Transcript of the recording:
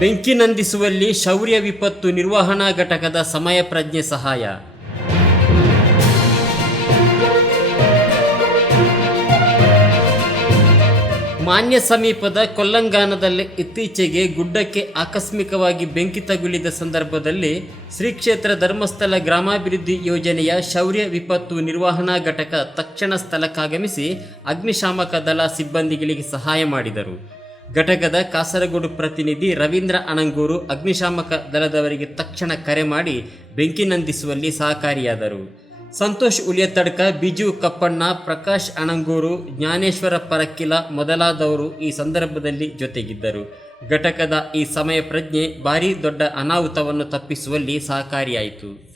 ಬೆಂಕಿ ನಂದಿಸುವಲ್ಲಿ ಶೌರ್ಯ ವಿಪತ್ತು ನಿರ್ವಹಣಾ ಘಟಕದ ಸಮಯ ಪ್ರಜ್ಞೆ ಸಹಾಯ. ಮಾನ್ಯ ಸಮೀಪದ ಕೊಲ್ಲಂಗಾನದಲ್ಲಿ ಇತ್ತೀಚೆಗೆ ಗುಡ್ಡಕ್ಕೆ ಆಕಸ್ಮಿಕವಾಗಿ ಬೆಂಕಿ ತಗುಲಿದ ಸಂದರ್ಭದಲ್ಲಿ ಶ್ರೀ ಕ್ಷೇತ್ರ ಧರ್ಮಸ್ಥಳ ಗ್ರಾಮಾಭಿವೃದ್ಧಿ ಯೋಜನೆಯ ಶೌರ್ಯ ವಿಪತ್ತು ನಿರ್ವಹಣಾ ಘಟಕ ತಕ್ಷಣ ಸ್ಥಳಕ್ಕಾಗಮಿಸಿ ಅಗ್ನಿಶಾಮಕ ದಳ ಸಿಬ್ಬಂದಿಗಳಿಗೆ ಸಹಾಯ ಮಾಡಿದರು. ಘಟಕದ ಕಾಸರಗೋಡು ಪ್ರತಿನಿಧಿ ರವೀಂದ್ರ ಅಣಂಗೂರು ಅಗ್ನಿಶಾಮಕ ದಳದವರಿಗೆ ತಕ್ಷಣ ಕರೆ ಮಾಡಿ ಬೆಂಕಿ ನಂದಿಸುವಲ್ಲಿ ಸಹಕಾರಿಯಾದರು. ಸಂತೋಷ್ ಉಲಿಯತಡ್ಕ, ಬಿಜು ಕಪ್ಪಣ್ಣ, ಪ್ರಕಾಶ್ ಅಣಂಗೂರು, ಜ್ಞಾನೇಶ್ವರ ಪರಕ್ಕಿಲ ಮೊದಲಾದವರು ಈ ಸಂದರ್ಭದಲ್ಲಿ ಜೊತೆಗಿದ್ದರು. ಘಟಕದ ಈ ಸಮಯ ಪ್ರಜ್ಞೆ ಭಾರೀ ದೊಡ್ಡ ಅನಾಹುತವನ್ನು ತಪ್ಪಿಸುವಲ್ಲಿ ಸಹಕಾರಿಯಾಯಿತು.